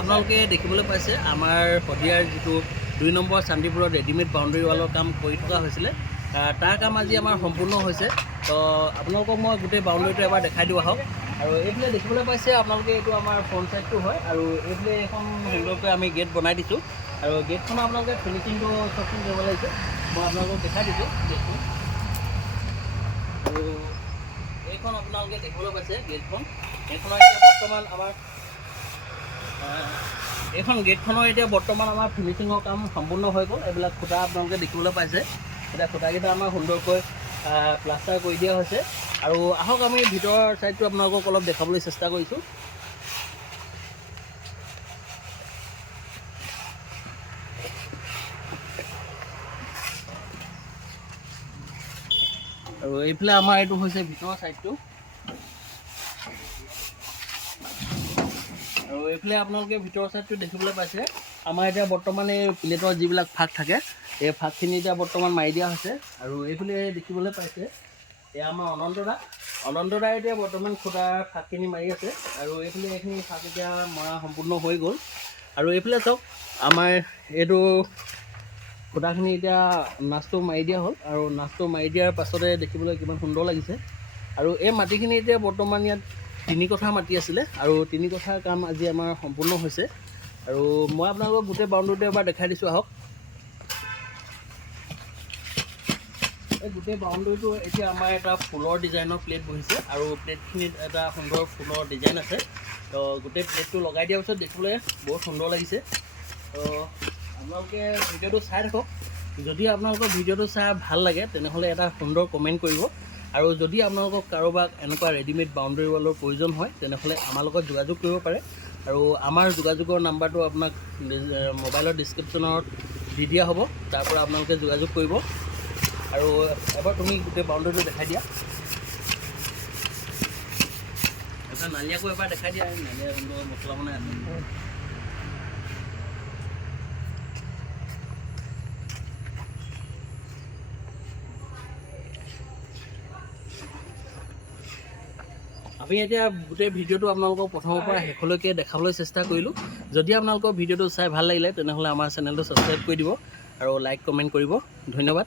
আপোনালোকে দেখিবলৈ পাইছে আমাৰ শদিয়াৰ যিটো 2 নম্বৰ চান্দিপুৰত ৰেডিমেড বাউণ্ডেৰী ৱালৰ কাম কৰি থকা হৈছিলে তাৰ কাম আজি আমাৰ সম্পূৰ্ণ হৈছে। তো আপোনালোকক মই গোটেই বাউণ্ডেৰীটো এবাৰ দেখাই দিওঁ আহক। আৰু এইফালে দেখিবলৈ পাইছে আপোনালোকে এইটো আমাৰ ফ্ৰণ্ট চাইডটো হয় আৰু এইফালে এখন সুন্দৰকৈ আমি গেট বনাই দিছোঁ আৰু গেটখনৰ আপোনালোকে ফিনিচিংটো চবখিনি কৰিব লাগিছে। মই আপোনালোকক দেখাই দিছোঁ গেটখন। আৰু এইখন আপোনালোকে দেখিবলৈ পাইছে গেটখন। এইখনৰ এতিয়া বৰ্তমান আমাৰ ফিনিচিঙৰ কাম সম্পূৰ্ণ হৈ গ'ল। এইবিলাক খুঁটা আপোনালোকে দেখিবলৈ পাইছে। এতিয়া খুঁটাকেইটা আমাৰ সুন্দৰকৈ প্লাষ্টাৰ কৰি দিয়া হৈছে। আৰু আহক আমি ভিতৰৰ ছাইডটো আপোনালোকক অলপ দেখাবলৈ চেষ্টা কৰিছোঁ। আৰু এইফালে আমাৰ এইটো হৈছে ভিতৰৰ ছাইডটো। আৰু এইফালে আপোনালোকে ভিতৰৰ ছাইডটো দেখিবলৈ পাইছে। আমাৰ এতিয়া বৰ্তমান এই প্লেটৰ যিবিলাক ফাঁক থাকে এই ফাঁকখিনি এতিয়া বৰ্তমান মাৰি দিয়া হৈছে। আৰু এইফালে দেখিবলৈ পাইছে এয়া আমাৰ অনন্তদা এতিয়া বৰ্তমান খুঁটাৰ ফাঁকখিনি মাৰি আছে। আৰু এইফালে এইখিনি ফাঁক এতিয়া মৰা সম্পূৰ্ণ হৈ গ'ল। আৰু এইফালে চাওক আমাৰ এইটো খুঁটাখিনি এতিয়া নাচটো মাৰি দিয়া হ'ল। আৰু নাচটো মাৰি দিয়াৰ পাছতে দেখিবলৈ কিমান সুন্দৰ লাগিছে। আৰু এই মাটিখিনি এতিয়া বৰ্তমান ইয়াত 3 কঠা মাটি আছিলে আৰু 3 কঠাৰ কাম আজি আমাৰ সম্পূৰ্ণ হৈছে। আৰু মই আপোনালোকক গোটেই বাউণ্ডেৰীটো এবাৰ দেখাই দিছোঁ আহক। এই গোটেই বাউণ্ডেৰীটো এতিয়া আমাৰ এটা ফুলৰ ডিজাইনৰ প্লেট বহিছে আৰু প্লেটখিনিত এটা সুন্দৰ ফুলৰ ডিজাইন আছে। তো গোটেই প্লেটটো লগাই দিয়াৰ পিছত দেখিবলৈ বহুত সুন্দৰ লাগিছে। তো আপোনালোকে ভিডিঅ'টো চাই থাকক। যদি আপোনালোকৰ ভিডিঅ'টো চাই ভাল লাগে তেনেহ'লে এটা সুন্দৰ কমেণ্ট কৰিব। আৰু যদি আপোনালোকক কাৰোবাক এনেকুৱা ৰেডিমেড বাউণ্ডেৰী ৱালৰ প্ৰয়োজন হয় তেনেহ'লে আমাৰ লগত যোগাযোগ কৰিব পাৰে। আৰু আমাৰ যোগাযোগৰ নাম্বাৰটো আপোনাক মোবাইলৰ ডিছক্ৰিপশ্যনত দি দিয়া হ'ব। তাৰ পৰা আপোনালোকে যোগাযোগ কৰিব। আৰু এবাৰ তুমি গোটেই বাউণ্ডেৰীটো দেখাই দিয়া। এটা নালিয়াকৈ এবাৰ দেখাই দিয়া। নালিয়া মছলা বনাই আছে। আমি এতিয়া গোটেই ভিডিঅ'টো আপোনালোকক প্ৰথমৰ পৰা শেষলৈকে দেখাবলৈ চেষ্টা কৰিলোঁ। যদি আপোনালোকৰ ভিডিঅ'টো চাই ভাল লাগিলে তেনেহ'লে আমাৰ চেনেলটো ছাবস্ক্ৰাইব কৰি দিব আৰু লাইক কমেণ্ট কৰিব। ধন্যবাদ।